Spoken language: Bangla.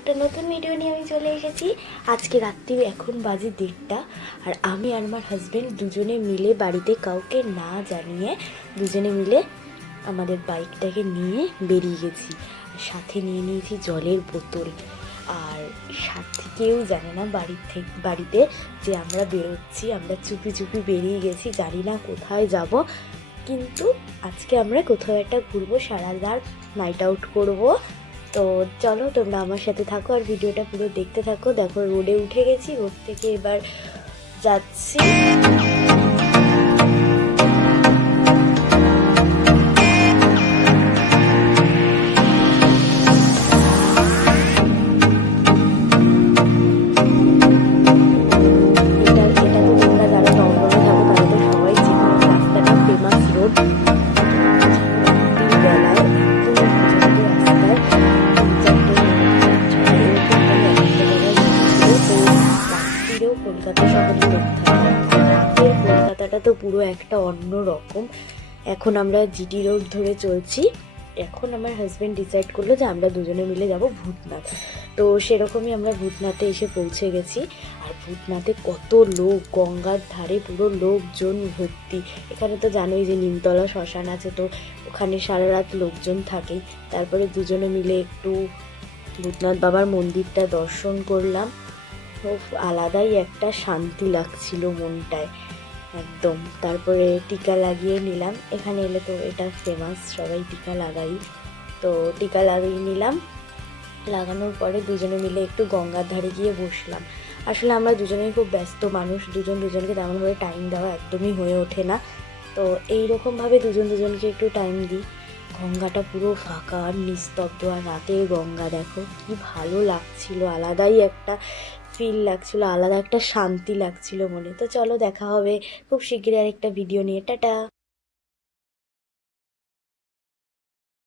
একটা নতুন ভিডিও নিয়ে আমি চলে এসেছি। আজকে রাত্রি এখন বাজে দেড়টা। আর আমি আর আমার হাজব্যান্ড দুজনে মিলে বাড়িতে কাউকে না জানিয়ে দুজনে মিলে আমাদের বাইকটাকে নিয়ে বেরিয়ে গেছি। সাথে নিয়ে নিয়েছি জলের বোতল। আর সাথে কেউ জানে না বাড়ির থেকে বাড়িতে যে আমরা বেরোচ্ছি, আমরা চুপি চুপি বেরিয়ে গেছি, জানি না কোথায় যাব। কিন্তু আজকে আমরা কোথাও একটা ঘুরবো সারা রাত নাইট আউট করব। তো চলো তোমরা আমার সাথে থাকো আর ভিডিওটা পুরো দেখতে থাকো। দেখো, রোডে উঠে গেছি, রোড থেকে এবার যাচ্ছি। কলকাতাটা তো পুরো একটা অন্য রকম। এখন আমরা জিটি রোড ধরে চলছি। এখন আমার হাজব্যান্ড ডিসাইড করল যে আমরা দুজনে মিলে যাব ভূতনাথ। তো সেরকমই আমরা ভূতনাথে এসে পৌঁছে গেছি। আর ভূতনাথে কত লোক, গঙ্গার ধারে পুরো লোকজন ভর্তি। এখানে তো জানোই যে নিমতলা শ্মশান আছে, তো ওখানে সারা রাত লোকজন থাকেই তারপরে দুজনে মিলে একটু ভূতনাথ বাবার মন্দিরটা দর্শন করলাম। খুব আলাদাই একটা শান্তি লাগছিল মনটায়। একদম। তারপরে টিকা লাগিয়ে নিলাম। এখানে এলে তো এটা ফেমাস সবাই টিকা লাগাই। তো টিকা লাগিয়ে নিলাম। লাগানোর পরে দুজনে মিলে একটু গঙ্গার ধারে গিয়ে বসলাম। আসলে আমরা দুজনেই খুব ব্যস্ত মানুষ, দুজন দুজনকে তেমনভাবে টাইম দেওয়া একদমই হয়ে ওঠে না। তো এই রকমভাবে দুজন দুজনকে একটু টাইম দিই। গঙ্গাটা পুরো ফাঁকা আর নিস্তব্ধ, আর রাতের গঙ্গা দেখো, কি ভালো লাগছিল। আলাদাই একটা ফিল লাগছিল, আলাদা একটা শান্তি লাগছিল মনে। তো চলো দেখা হবে, খুব শীঘ্রই আরেকটা ভিডিও নিয়ে। টাটা!